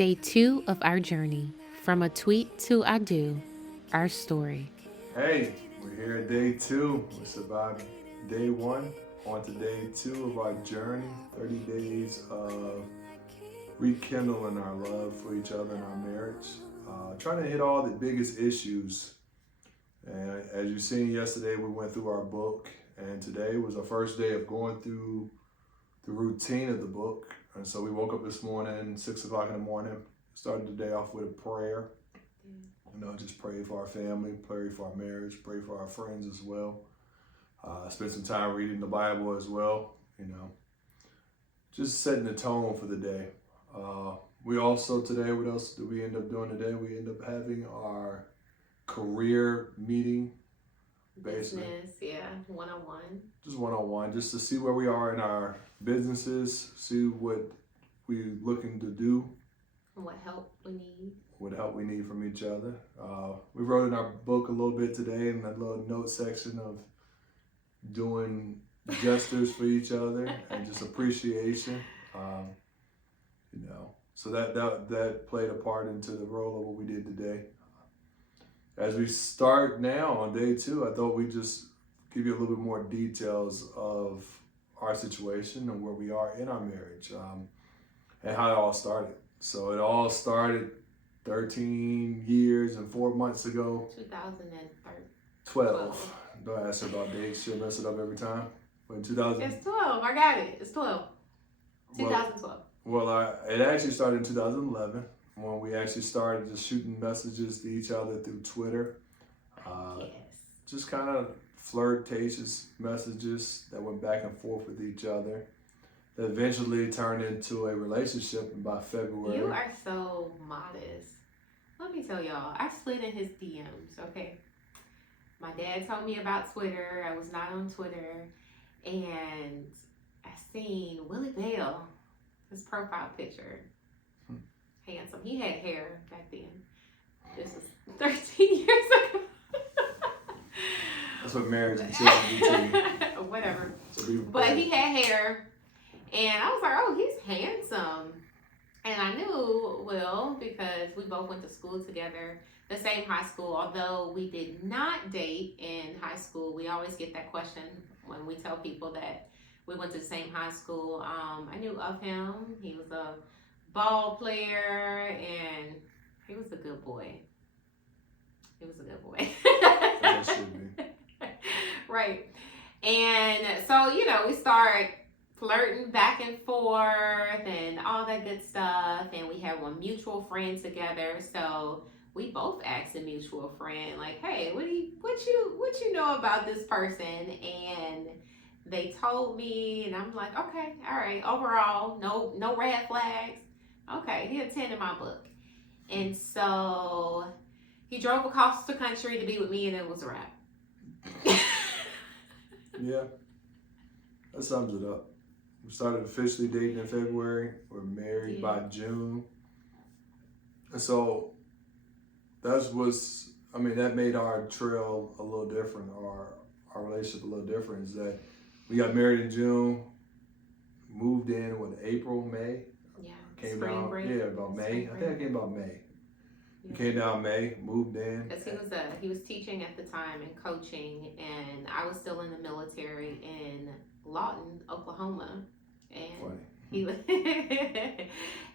Day 2 of our journey. From a tweet to I do, our story. Hey, we're here at day two. We survived day one. On to day two of our journey 30 days of rekindling our love for each other and our marriage. Trying to hit all the biggest issues. And as you've seen yesterday, we went through our book, and today was our first day of going through the routine of the book. And so we woke up this morning, 6 o'clock in the morning, started the day off with a prayer. Just pray for our family, pray for our marriage, pray for our friends as well. Spend some time reading the Bible as well, just setting the tone for the day. We also today, what else did we end up doing today? We end up having our career meeting, basically. Business, yeah, one-on-one. Just one-on-one, just to see where we are in our businesses, see what we're looking to do, And what help we need. what help we need from each other. We wrote in our book a little bit today in that little note section of doing gestures for each other and just appreciation. So that played a part into the role of what we did today. As we start now on day two, I thought we'd just give you a little bit more details of our situation and where we are in our marriage, and how it all started. So it all started 13 years and 4 months ago. 2013. 12. Don't ask her about dates. She'll mess it up every time. But in 2000. It's 12. I got it. It's 12. 2012. It actually started in 2011 when we actually started just shooting messages to each other through Twitter. Yes. Just kind of flirtatious messages that went back and forth with each other. That eventually turned into a relationship by February. You are so modest. Let me tell y'all, I slid in his DMs, okay? My dad told me about Twitter. I was not on Twitter. And I seen Willie Bell, his profile picture. Handsome. He had hair back then. This was 13 years ago. That's what marriage and children do to you. Whatever. So be But prepared. he had hair. And I was like, oh, he's handsome. And I knew Will because we both went to school together, the same high school. Although we did not date in high school, we always get that question when we tell people that we went to the same high school. I knew of him. He was a ball player and he was a good boy. He was a good boy. That should be. Right. And so, we start flirting back and forth and all that good stuff. And we had one mutual friend together. So we both asked a mutual friend, like, hey, what you know about this person? And they told me, and I'm like, okay, all right. Overall, no red flags. Okay, he a 10 in my book. And so he drove across the country to be with me, and it was a wrap. Yeah, that sums it up. We started officially dating in February. We're married by June. And so that made our trail a little different, our relationship a little different, is that we got married in June, moved in April, May. Yeah. Came Spring down, break. about May. Spring I think I came about May. Yeah. We came down May, moved in. Because he was teaching at the time and coaching, and I was still in the military in Lawton, Oklahoma, and Funny. he was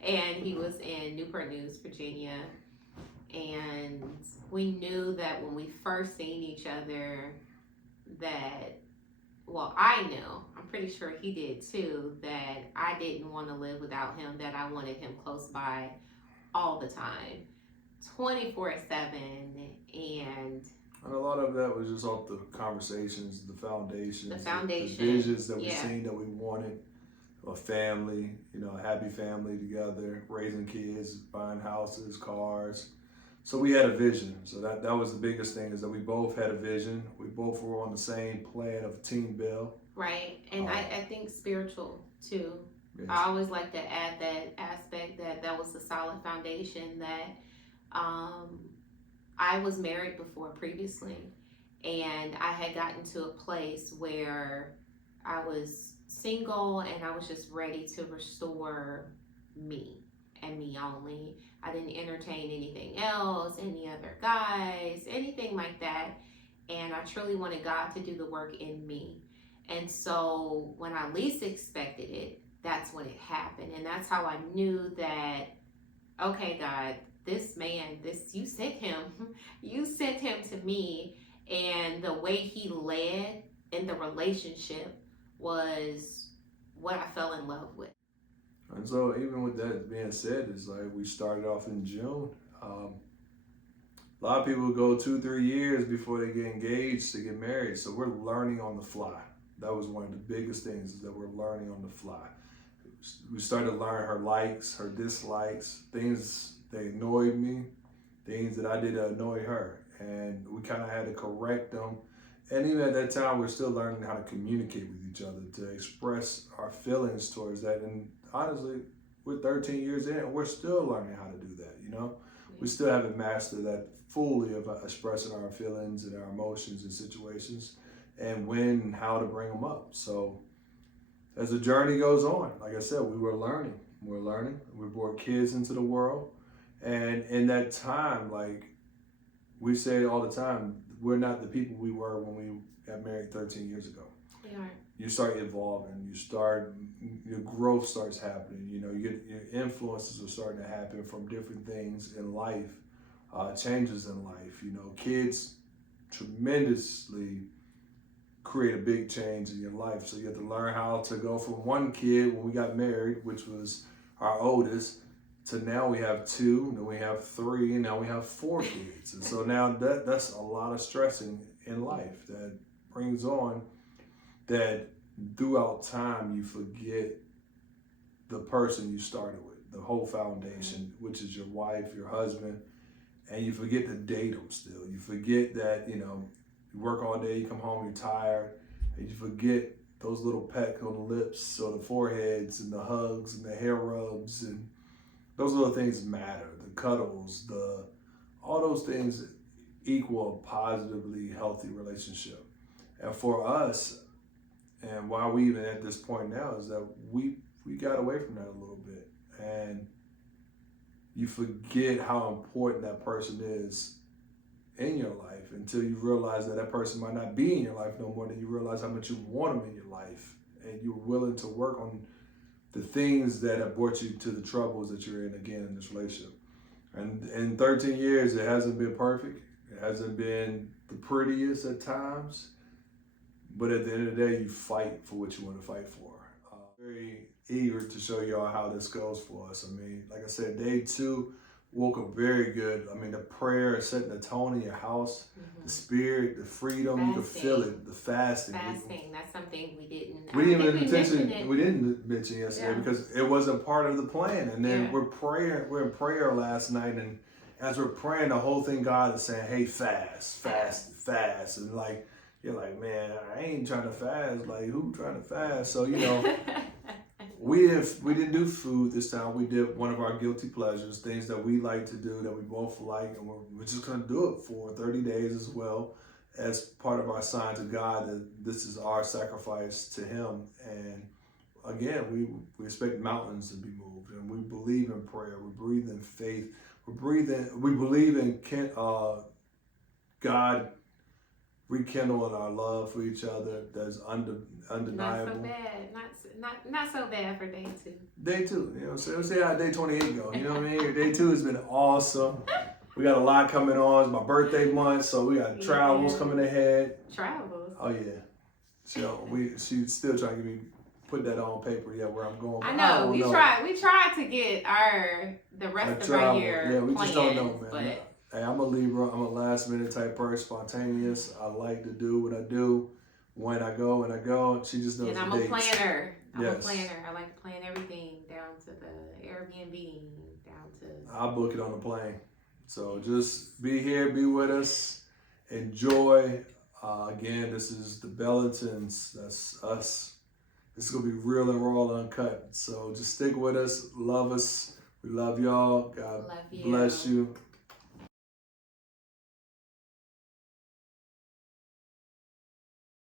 and he was in Newport News, Virginia, and we knew that when we first seen each other that, well, I knew, I'm pretty sure he did too, that I didn't want to live without him, that I wanted him close by all the time. 24/7, and a lot of that was just off the conversations, the foundations, The the visions that we yeah. seen that we wanted, a family, a happy family together, raising kids, buying houses, cars. So we had a vision. So that was the biggest thing, is that we both had a vision. We both were on the same plan of Team Bill. right, and I think spiritual too. Yes. I always like to add that aspect, that was a solid foundation, that I was married before previously, and I had gotten to a place where I was single and I was just ready to restore me. and me only. I didn't entertain anything else, any other guys, anything like that. And I truly wanted God to do the work in me. And so when I least expected it, that's when it happened. And that's how I knew that, okay, God, this man, you sent him. You sent him to me. And the way he led in the relationship was what I fell in love with. And so even with that being said, it's like we started off in June. A lot of people go 2-3 years before they get engaged to get married. So we're learning on the fly. That was one of the biggest things, is that we're learning on the fly. We started to learn her likes, her dislikes, things that annoyed me, things that I did to annoy her. And we kind of had to correct them. And even at that time, we're still learning how to communicate with each other, to express our feelings towards that. And honestly, we're 13 years in, and we're still learning how to do that, you know? We still haven't mastered that fully of expressing our feelings and our emotions in situations, and when and how to bring them up. So as the journey goes on, like I said, we're learning. We brought kids into the world. And in that time, like we say all the time, we're not the people we were when we got married 13 years ago. We aren't. You start evolving, your growth starts happening, you know, your influences are starting to happen from different things in life, changes in life, you know, kids tremendously create a big change in your life. So you have to learn how to go from one kid when we got married, which was our oldest, to now we have 2, then we have 3, and now we have 4 kids. And so now that's a lot of stressing in life that brings on that throughout time you forget the person you started with, the whole foundation, which is your wife, your husband, and you forget to date them still. You forget that, you know, you work all day, you come home, you're tired, and you forget those little pecks on the lips or the foreheads and the hugs and the hair rubs, and those little things matter. The cuddles, all those things equal a positively healthy relationship. And for us, and why we even at this point now, is that we got away from that a little bit. And you forget how important that person is in your life until you realize that person might not be in your life no more, than you realize how much you want them in your life. And you're willing to work on the things that have brought you to the troubles that you're in again in this relationship. And in 13 years, it hasn't been perfect. It hasn't been the prettiest at times. But at the end of the day, you fight for what you want to fight for. Very eager to show y'all how this goes for us. I mean, like I said, day 2, woke up very good. I mean, the prayer, setting the tone in your house, the spirit, the freedom, Fasting. you can feel it. The fasting. Fasting, that's something we didn't. We didn't mention we didn't mention yesterday because it wasn't part of the plan. And then we're in prayer last night, and as we're praying, the whole thing, God is saying, hey, fast. And like, you're like, man, I ain't trying to fast. Like, who trying to fast? So, you know, we didn't do food this time. We did one of our guilty pleasures, things that we like to do, that we both like, and we're just going to do it for 30 days as well, as part of our sign to God that this is our sacrifice to Him. And again, we expect mountains to be moved, and we believe in prayer. We breathe in faith. We believe in God rekindling our love for each other. That's undeniable. Not so bad. Not so bad for day 2. Day 2, you know what I'm saying? Let's see how day 28 go. You know what I mean? Day 2 has been awesome. We got a lot coming on. It's my birthday month, so we got travels coming ahead. Travels? Oh yeah. So she's still trying to get me put that on paper yet where I'm going. I know. We tried to get the rest of our year. Yeah, we plans, just don't know, man. But hey, I'm a Libra. I'm a last minute type person, spontaneous. I like to do what I do when I go. She just knows. And I'm the a dates. planner. Yes. A planner. I like to plan everything down to the Airbnb, down to. I'll book it on the plane. So just be here, be with us, enjoy. Again, this is the Bellingtons. That's us. This is gonna be real and raw and uncut. So just stick with us. Love us. We love y'all. God bless you.